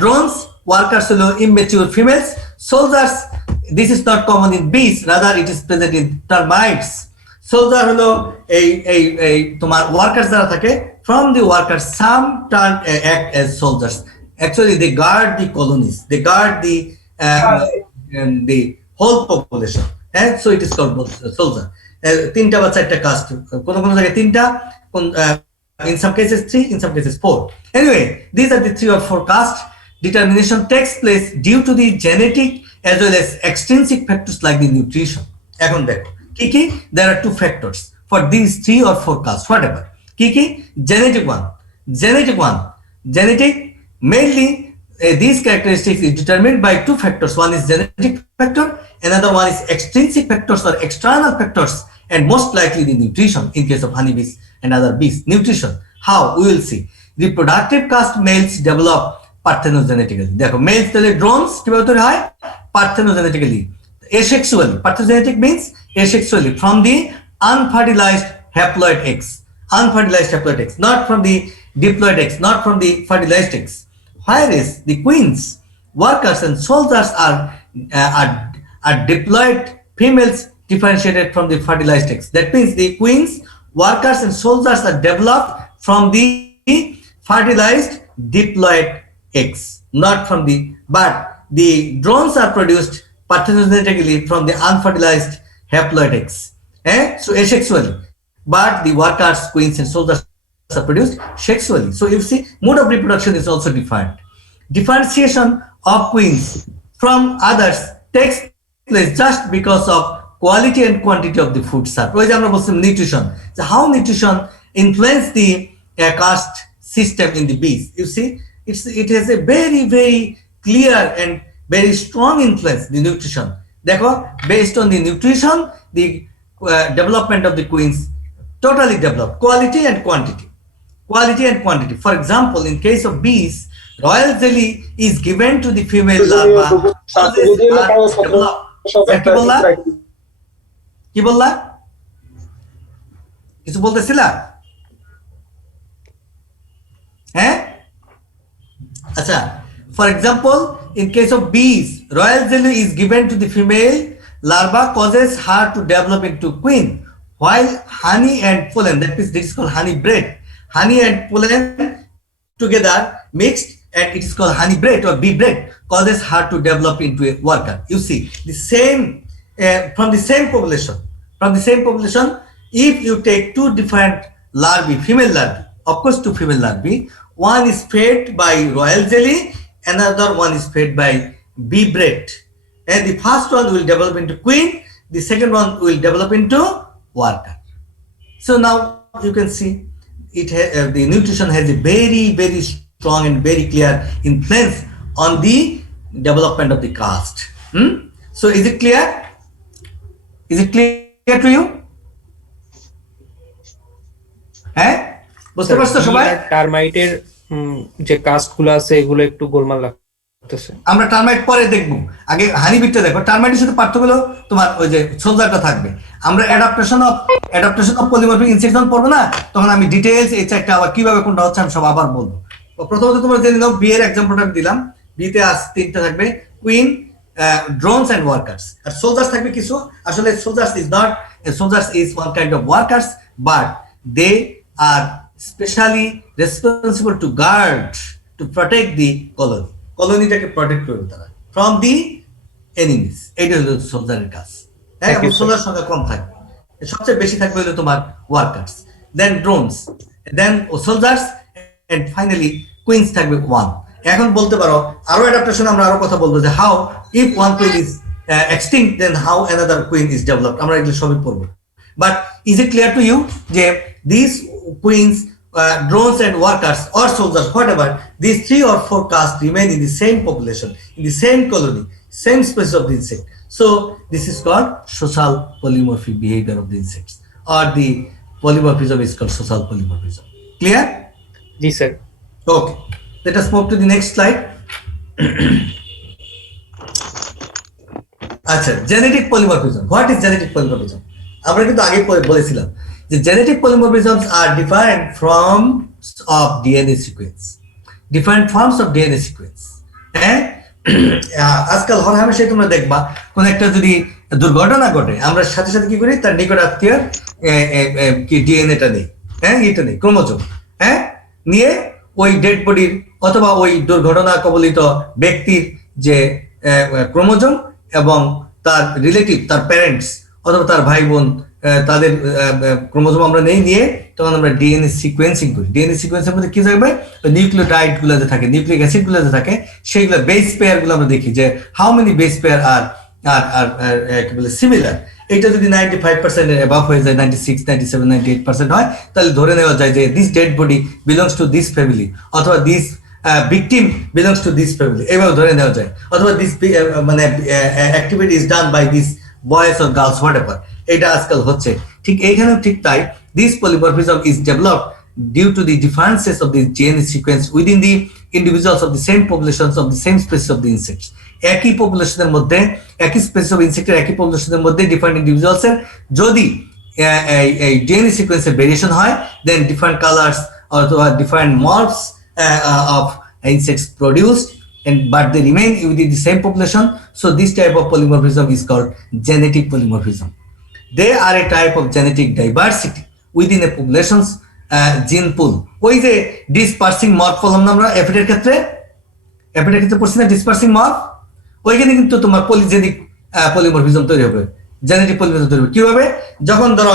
drones, workers হলো immature females. Soldiers, this is not common in bees, rather it is present in termites. Soldier হলো এই তোমার ওয়ার্কার্স যারা থাকে, from the workers some turn act as soldiers. Actually they guard the colonies, they guard the whole population, and so it is called soldier. তিনটা বা চারটা কাস্ট, কোন জায়গায় তিনটা, in some cases 3, in some cases 4. Anyway, these are the 3 or 4 castes. determination takes place due to the genetic as well as extrinsic factors like the nutrition. এখন দেখো কি there are two factors for these 3 or 4 casts whatever কি genetic mainly these characteristics is determined by 2 factors. One is genetic factor, another one is extrinsic factors or external factors, and most likely the nutrition in case of honeybees and other bees. Nutrition, how? We will see. Reproductive caste males develop parthenogenetically. দেখো males তাহলে drones কিভাবে তৈরি হয়? Parthenogenetically. Asexually. Parthenogenetic means asexually from the unfertilized haploid eggs. Unfertilized haploid eggs, not from the diploid eggs, not from the fertilized eggs. Whereas the queens, workers, and soldiers are diploid females differentiated from the fertilized eggs. That means the queens, workers, and soldiers are developed from the fertilized diploid eggs, not from the. But the drones are produced parthenogenetically from the unfertilized haploid eggs. So asexually, but the workers, queens, and soldiers are produced sexually. So you see, mode of reproduction is also defined. Differentiation of queens from others takes place just because of quality and quantity of the food served. For example, nutrition. So how nutrition influence the caste system in the bees? You see, it has a very clear and very strong influence. The nutrition. Therefore, based on the nutrition, the development of the queens totally developed. Quality and quantity. For example, in case of bees, royal jelly is given to the female larva. কি বললা? কিছু বলতেছিলা? আচ্ছা, for example, in case of bees, royal jelly is given to the female larva, causes her to develop into queen, while honey and pollen, that is, this is called honey bread. Honey and pollen together mixed, and it is called honey bread or bee bread, causes her to develop into a worker. You see, the same from the same population, if you take 2 different larvae, female larvae, of course 2 female larvae, one is fed by royal jelly, another one is fed by bee bread, and the first one will develop into queen, the second one will develop into worker. So now you can see it the nutrition has a very strong and very clear influence on the development of the caste. So is it clear? Is it clear to you? বুঝতে পারছো সবাই? টার্মাইটের যে কাস্ট গুলো আছে এগুলো একটু গোলমাল লাগতেছে। আমরা টার্মাইট পরে দেখবো, আগে হানিবিটটা দেখো। টার্মাইটের সাথে পার্থক্য হলো তোমার ওই যে সোলজারটা থাকবে। আমরা অ্যাডাপ্টেশন অফ পলিমরফিক ইনসেক্ট যখন পড়বো না, তখন আমি ডিটেইলস এই চারটা আবার কিভাবে কোনটা হচ্ছে আমি সব আবার বলবো। প্রথমত তোমরা জেনে নাও, বি এর এক্সাম্পলটা আমি দিলাম। বিতে আজ 3টা থাকবে, কুইন, drones and workers. আর soldiers থাকবে কিছু। আসলে soldiers is one kind of workers, but they are specially responsible to guard, to protect the colony. কলোনিটাকে প্রটেক্ট করবে তারা from the enemies. এটা হলো সোলজারের কাজ। এখন সোলজার সংখ্যা কম থাকবে, সবচেয়ে বেশি থাকবে হলো তোমার workers, then drones, then soldiers, and finally queens থাকবে 1। এখন বলতে পারো আরো অ্যাডাপ্টেশন, আমরা আরো কথা বলবো যে how if one queen is extinct, then how another queen is developed. আমরা এগুলো সবই পড়বো। But is it clear to you যে these queens, drones and workers or soldiers, whatever, these 3 or 4 castes remain in the same population, in the same colony, same species of the insect. So this is called social polymorphic behavior of the insects, or the polymorphism is called social polymorphism. Clear? জি sir. Okay, let us move to the next slide. আচ্ছা, genetic polymorphism. What is genetic polymorphism? আমরা কিন্তু আগে বলেছিলাম যে genetic polymorphisms are different forms of DNA sequence, হ্যাঁ। আজকাল হরহামেশাই তোমরা দেখবা কোন একটা যদি দুর্ঘটনা ঘটে, আমরা সাথে সাথে কি করি, তার নিকট আত্মীয় কি ডিএনএটা নেই, হ্যাঁ, এটা নেই, ক্রোমোজোম, হ্যাঁ, নিয়ে ওই ডেড বডির অথবা ওই দুর্ঘটনা কবলিত ব্যক্তির যে ক্রোমোজোম এবং তার রিলেটিভ, তার প্যারেন্টস অথবা তার ভাই বোন তাদের ক্রোমোজোম আমরা নিয়ে তখন আমরা ডিএনএ সিকোয়েন্সিং করি। ডিএনএ সিকোয়েন্সের মধ্যে কি থাকবে, নিউক্লিওটাইড গুলো যে থাকে, নিউক্লিক অ্যাসিড গুলো যে থাকে, সেইগুলো বেস পেয়ার গুলো আমরা দেখি যে হাউ মেনি বেস পেয়ার আর কি বলে সিমিলার। এটা যদি 95% এর অ্যাবাভ হয়ে যায়, 96, 97, 98% হয়, তাহলে ধরে নেওয়া যায় যে this dead body belongs to this family, অথবা this victim belongs to this family, এভাবে ধরে নেওয়া যায়, অথবা দিস মানে activity is done by this boys or girls whatever এভার। এটা আজকাল হচ্ছে। ঠিক এইখানেও ঠিক তাই, this polymorphism is developed due to the differences of the DNA sequence within the individuals of the same populations of the same species of the insects. একই পপুলেশনের মধ্যে, একই স্পেসিস অফ ইনসেক্টের একই পপুলেশনের মধ্যে ডিফারেন্ট ইন্ডিভিজুয়ালসের যদি এই ডিএনএ সিকোয়েন্সের ভেরিয়েশন হয়, দেন ডিফারেন্ট কালার্স অথবা ডিফারেন্ট মর্ফস of insects produced, but they remain within the same population. So this type of polymorphism is called genetic polymorphism. They are a type of genetic diversity within a population's gene pool. ওই যে dispersing morph বললাম না আমরা এফিডের ক্ষেত্রে পড়ছি না, dispersing morph, ওইখানে কিন্তু তোমার পলিজেনিক পলিমরফিজম তৈরি হবে, জেনেটিক পলিমরফিজম তৈরি হবে। কিভাবে? যখন ধরো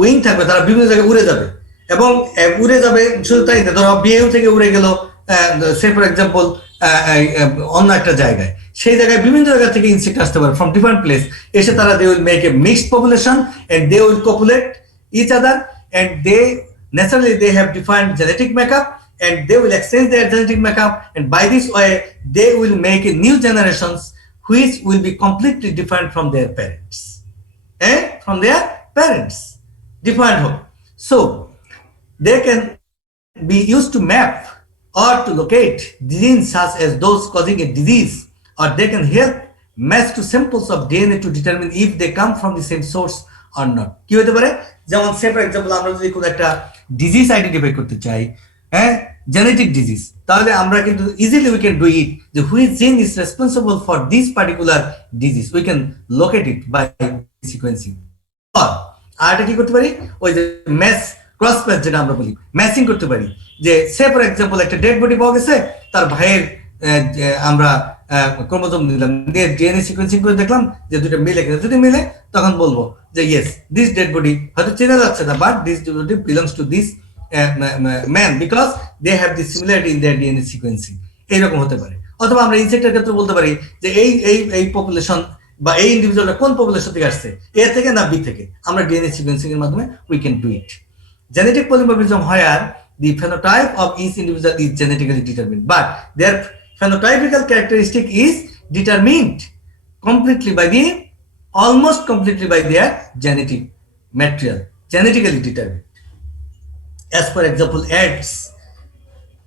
উইং থাকবে, তারা বিভিন্ন জায়গায় উড়ে যাবে, এবং উড়ে যাবে শুধু তাই না, ধরো বিএউ থেকে উড়ে গেল সে ফর এক্সাম্পল অন্য একটা জায়গায়, সেই জায়গায় বিভিন্ন জায়গা থেকে ইনসেক্ট আসতে পারে ফ্রম ডিফারেন্ট প্লেস, এসে তারা they will make a mixed population and they will copulate each other and they naturally they have different genetic makeup and they will exchange their genetic makeup, and by this way they will make a new generations which will be completely different from their parents, different hope. So they can be used to map or to locate genes such as those causing a disease, or they can help match to samples of DNA to determine if they come from the same source or not. কি হতে পারে? যেমন সে for example আমরা যদি কোনো একটা disease identify করতে চাই, জেনেটিক ডিজিজ, তাহলে আমরা কিন্তু easily we can do it, যে which gene is responsible for this particular disease, we can locate it by sequencing. আর এটা কি করতে পারি? ওই যে ম্যাচ, ক্রস ম্যাচ যেটা আমরা বলি, ম্যাচিং করতে পারি। যে সে ফর এক্সাম্পল একটা ডেড বডি পাওয়া গেছে, তার ভাইয়ের আমরা ক্রোমোজোম নিলাম, দিয়ে ডিএনএ সিকোয়েন্সিং করে দেখলাম যে দুটো মিলে কিনা, যদি মিলে তখন বলবো যে ইয়েস দিস ডেড বডি হয়তো চেনা যাচ্ছে না, but this dead body belongs to this man because they have the similarity in their DNA sequencing. এইরকম হতে পারে। অথবা আমরা ইনসেক্টের ক্ষেত্রে বলতে পারি যে এই পপুলেশন বা এই ইন্ডিভিজুয়ালটা কোন পপুলেশন থেকে আসছে, এ থেকে না বি থেকে, আমরা ডিএনএ সিকোয়েন্সিং এর মাধ্যমে we can do it. Genetic polymorphism where the phenotype of each individual is genetically determined, but their phenotypical characteristic is determined almost completely by their genetic material, genetically determined. As for example, ants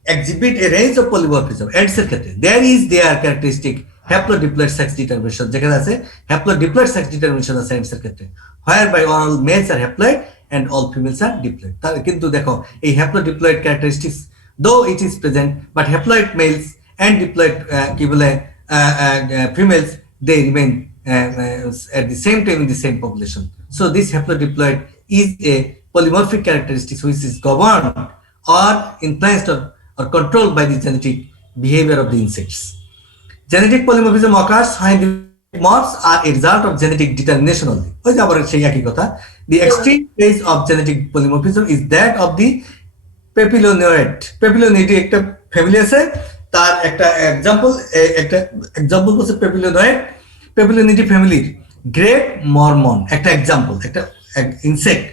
exhibit a range of polymorphism. Ants এর ক্ষেত্রে there is their characteristic haplodiploid sex determination, যেখানে আছে haplodiploid sex determination আছে ants এর ক্ষেত্রে, whereby all males are haploid and all females are diploid. তাহলে কিন্তু দেখো এই haplodiploid characteristics though it is present, but haploid males and diploid কি বলে females they remain at the same time in the same population. So this haplodiploid is a polymorphic characteristic which is governed or influenced or controlled by the genetic behavior of the insects. Genetic polymorphism occurs when the morphs are a result of genetic determination only. ওই যে আবার সেই একই কথা, the extreme case of genetic polymorphism is that of the papillonoid. Papillonoid একটা ফ্যামিলি আছে, তার একটা এক্সাম্পল হচ্ছে papillonoid ফ্যামিলির গ্রেট মরমন একটা এক্সাম্পল, একটা ইনসেক্ট।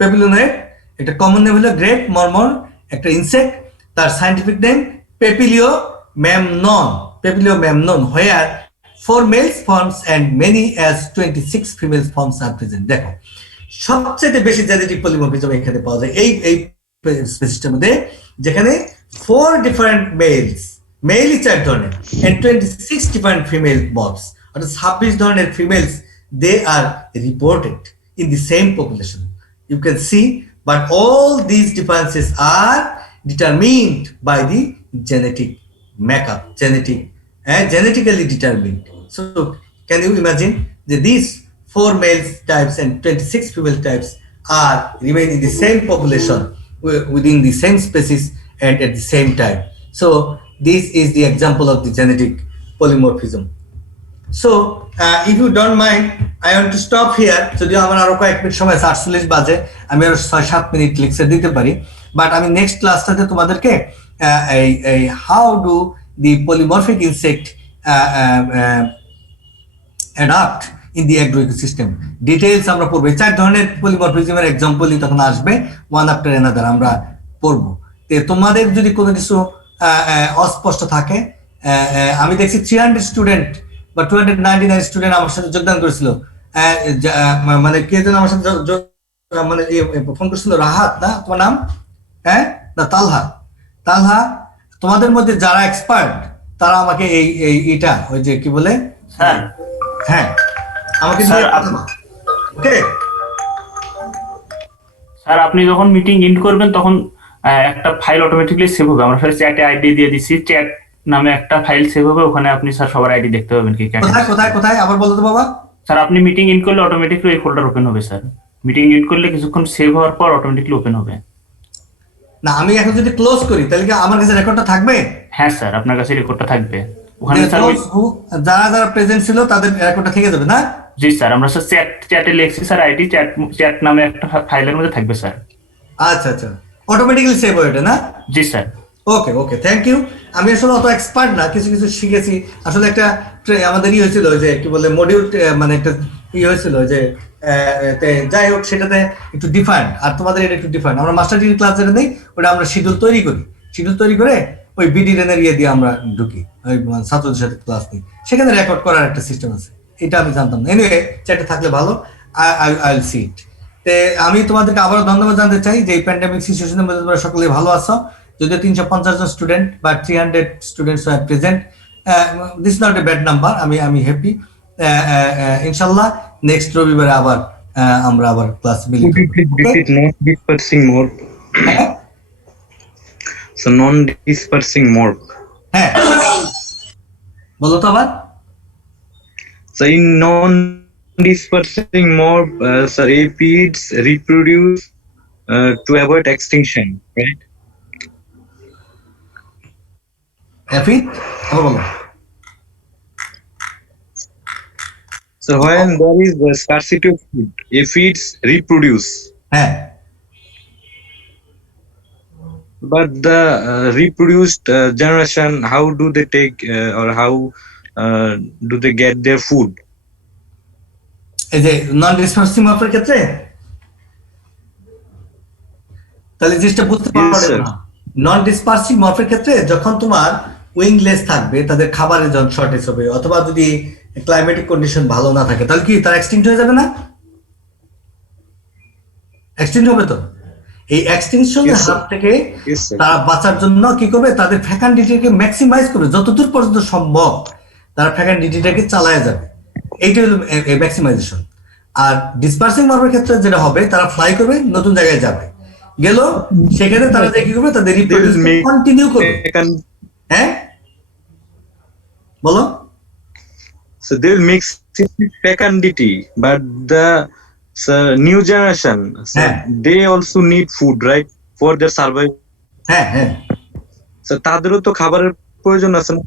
পেপিলোনয়েড একটা কমন নেম হলো গ্রেট মরমন, একটা ইনসেক্ট, তার সায়েন্টিফিক নেম পেপিলিওম্যামনন, where 4 males forms and many as 26 female forms are present. দেখো সবচেয়ে বেশি জেনেটিক পলিমরফিজম এখানে পাওয়া যায় এই স্পেসিসটার মধ্যে, যেখানে 4 ডিফারেন্ট মেলই 4 ধরনের and 26 ডিফারেন্ট ফিমেল মর্ফস, অর্থাৎ 26 ধরনের females they are reported in the same population. You can see, but all these differences are determined by the genetic makeup, genetically determined. So can you imagine that these 4 male types and 26 female types are remain in the same population within the same species and at the same time. So this is the example of the genetic polymorphism. So if you don't mind, I want to stop here, যদিও আমার আরো কয়েক মিনিট সময় আছে, 48 বাজে, আমি আরো 6-7 minute lecture দিতে পারি, বাট আমি নেক্সট ক্লাসটাতে তোমাদেরকে এই how do the polymorphic insect adapt in the agro ecosystem details আমরা পড়বো। এই 4 ধরনের পলিমরফিজমের এক্সাম্পলই তখন আসবে, ওয়ান আফটার অ্যানাদার আমরা পড়বো। তোমাদের যদি কোনো কিছু অস্পষ্ট থাকে, আমি দেখছি 300 স্টুডেন্ট বা 299 স্টুডেন্ট আমার সাথে যোগদান করেছিল, মানে কে যেন আমার সাথে মানে ফোন করছিল, রাহাত না তোমার নাম? হ্যাঁ, না তালহা। তালহা, তোমাদের মধ্যে যারা এক্সপার্ট তারা আমাকে এটা ওই যে কি বলে, স্যার হ্যাঁ আমাকে স্যার, ওকে স্যার আপনি যখন মিটিং এন্ড করবেন তখন একটা ফাইল অটোমেটিকলি সেভ হবে। আমরা স্যার চ্যাটে আইডি দিয়ে দিছি, চ্যাট নামে একটা ফাইল সেভ হবে, ওখানে আপনি স্যার সবার আইডি দেখতে পাবেন। কি কোথায় কোথায় কোথায় আবার বলো তো বাবা। স্যার আপনি মিটিং এন্ড করলে অটোমেটিকলি এই ফোল্ডার ওপেন হবে স্যার। মিটিং এন্ড করলে কিছুক্ষণ সেভ হওয়ার পর অটোমেটিকলি ওপেন হবে। না আমি এখন যদি ক্লোজ করি তাহলে কি আমার কাছে রেকর্ডটা থাকবে? হ্যাঁ স্যার, আপনার কাছে রেকর্ডটা থাকবে ওখানে স্যার। যারা যারা প্রেজেন্ট ছিল তাদের রেকর্ডটা থেকে যাবে না? জি স্যার, আমরা স্যার চ্যাটে লিখছি স্যার, আইডি চ্যাট নামে একটা ফাইলের মধ্যে থাকবে স্যার। আচ্ছা আচ্ছা, অটোমেটিক্যালি সেভ হয়ে ওঠে না? জি sir. Okay okay, thank you. আমি আসলে অত এক্সপার্ট না, কিছু কিছু শিখেছি। আসলে একটা আমাদের হয়েছিল যে কি বলে মডিউল, মানে একটা হয়েছিল যে যাই হোক সেটাতে একটু ডিফারেন্ট, আর তোমাদের এটা একটু ডিফারেন্ট। আমরা মাস্টার ডিগ্রি ক্লাস যেটা নেই ওটা আমরা শিডিউল তৈরি করি, শিডিউল তৈরি করে ওই বিডি রেনের দিয়ে আমরা ঢুকি, ওই ছাত্রদের সাথে ক্লাস নিই, সেখানে রেকর্ড করার একটা সিস্টেম আছে, এটা আমি জানতাম না। এনিওয়ে চ্যাটে থাকলে ভালো, আই উইল সি ইট। আমি তোমাদেরকে আবারও ধন্যবাদ জানাতে চাই যে এই প্যান্ডেমিক সিচুয়েশনের মধ্যে তোমরা সকলে ভালো আছো। যদিও 350 জন স্টুডেন্ট বা 300 স্টুডেন্টস আর present, this not a bad number, আমি হ্যাপি। ইনশাল্লাহ নেক্সট রবিবারে আবার আমরা আবার ক্লাস মিলিত Not dispersing more. So non-dispersing more. হ্যাঁ বলো তো আবার। So in non-dispersing more, so aphids reproduce to avoid extinction, right? Aphid আবার বলো। So when there is a scarcity of food, aphids reproduce. হ্যাঁ, But the reproduced generation, how do they take or how do they get their food? এই যে নন ডিসপার্সিং মরফের ক্ষেত্রে তাহলে জিনিসটা বুঝতে Yes, পারবে sir. না। নন ডিসপার্সিং মরফের ক্ষেত্রে যখন তোমার উইংলেস থাকবে, তাদের খাবারের যখন শর্টেজ হবে, অথবা যদি ক্লাইমেটিক কন্ডিশন ভালো না থাকে, তাহলে কি তারা এক্সটিংক্ট হয়ে যাবে না? এক্সটিংক্ট হবে তো। এই এক্সটিংশনের Yes, sir. হাত থেকে Yes, sir. তারা বাঁচার জন্য কি করবে, তাদের ফ্যাকান্ডিটিকে ম্যাক্সিমাইজ করবে, যতদূর পর্যন্ত সম্ভব তারা ফ্যাকান্ডিটিটাকে চালায় যাবে, এইটা হলো ম্যাক্সিমাইজেশন। আর ডিসপার্সিং মরফের ক্ষেত্রে যেটা হবে, তারা ফ্লাই করবে, নতুন জায়গায় যাবে, গেল সেখানে তারা যে কি করবে, তাদের রিপ্রোডিউস কন্টিনিউ করবে। হ্যাঁ বলো। So they will mix it with fecundity, but the new generation, so Yeah. they also need food, right, for their survival. হ্যাঁ হ্যাঁ, So তাদেরও তো খাবারের প্রয়োজন আছে না,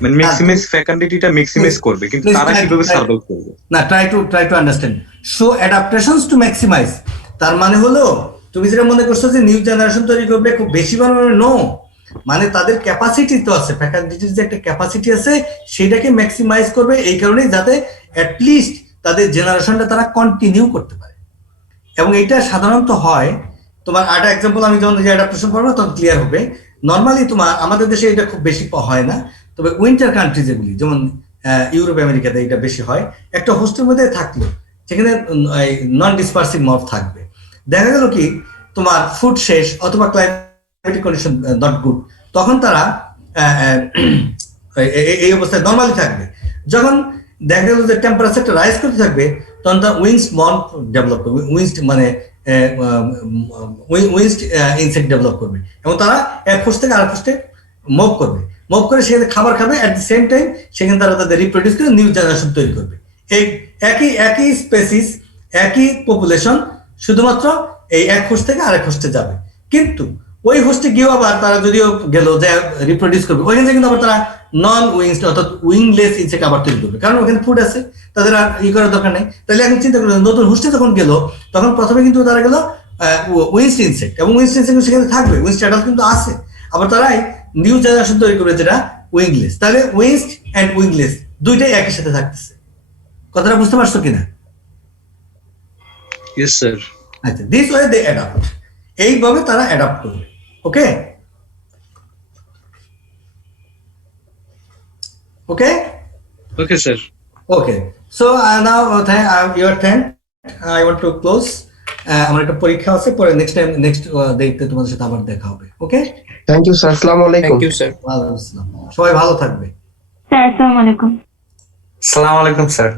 মানে ম্যাক্সিমাইজ ফেকান্ডিটিটা ম্যাক্সিমাইজ করবে, কিন্তু Please তারা try- কিভাবে try- সার্ভাইভ করবে? না, try to understand. Show adaptations to maximize, তার মানে হলো তুমি যেটা মনে করছো যে নিউ জেনারেশন তৈরি করবে খুব বেশি পরিমাণে, নো, মানে তাদের ক্যাপাসিটি তো আছে, ফ্যাকাল্টির যে একটা ক্যাপাসিটি আছে সেটাকে ম্যাক্সিমাইজ করবে, এই কারণেই যাতে অ্যাটলিস্ট তাদের জেনারেশনটা তারা কন্টিনিউ করতে পারে। এবং এইটা সাধারণত হয়, তোমার আরেকটা এক্সাম্পল আমি যখন অ্যাডাপ্টেশন করবো তখন ক্লিয়ার হবে। নর্মালি তোমার আমাদের দেশে এটা খুব বেশি হয় না, তবে উইন্টার কান্ট্রি যেগুলি, যেমন ইউরোপ আমেরিকাতে এটা বেশি হয়। একটা হোস্টেল মধ্যে থাকলো, সেখানে নন ডিসপার্সিং মর্ফ থাকবে, দেখা গেল কি তোমার ফুড শেষ অথবা ক্লাইমেটিক কন্ডিশন নট গুড, তখন তারা এই অবস্থায় নর্মালি থাকবে। যখন দেখা গেল যে টেম্পারেচারটা রাইজ করতে থাকবে, তখন তার উইংস মর্ফ ডেভেলপ করবে, উইংস মানে উইংস ইনসেক্ট ডেভেলপ করবে, এবং তারা এক হোস্ট থেকে আরেক হোস্টে মুভ করবে, মুভ করে সেখানে খাবার খাবে, অ্যাট দি সেম টাইম সেখানে তারা তাদের রিপ্রোডিউস করে নিউ জেনারেশন তৈরি করবে। এই একই স্পেসিস, একই পপুলেশন, শুধুমাত্র এই এক হোস্ট থেকে আরেক হোস্টে যাবে। কিন্তু ওই হোস্টে গিয়েও আবার তারা যদিও গেল যে রিপ্রোডিউস করবে, ওইখানে কিন্তু আবার তারা নন উইংস অর্থাৎ উইংলেস ইনসেক্ট আবার তৈরি করবে, কারণ ওখানে ফুড আছে, তাদের আর করার দরকার নেই। তাহলে এখন চিন্তা করুন, নতুন হোস্টে যখন গেল তখন প্রথমে কিন্তু তারা গেল উইংস ইনসেক্ট, এবং উইংস ইনসেক্ট সেখানে থাকবে, উইংস অ্যাডাল্ট কিন্তু আছে। আবার তারাই নিউ জেনারেশন তৈরি করবে যেটা উইংলেস। তাহলে উইংস অ্যান্ড উইংলেস দুইটাই একই সাথে থাকতেছে। কথাটা বুঝতে পারছো কিনা? Yes, sir. আচ্ছা, দিস ওয়ে দে অ্যাডাপ্ট, এইভাবে তারা অ্যাডাপ্ট করবে। ওকে ওকে Okay, sir. Okay. So now your time, I want two close. আমার একটা পরীক্ষা আছে, পরে নেক্সট টাইম নেক্সট দেখতে তোমাদের সাথে আবার দেখা হবে। ওকে, থ্যাংক ইউ স্যার, আসসালামু আলাইকুম। Thank you sir. ওয়ালাইকুম আসসালাম, সবাই ভালো থাকবে। স্যার আসসালামু আলাইকুম। আসসালামু আলাইকুম স্যার।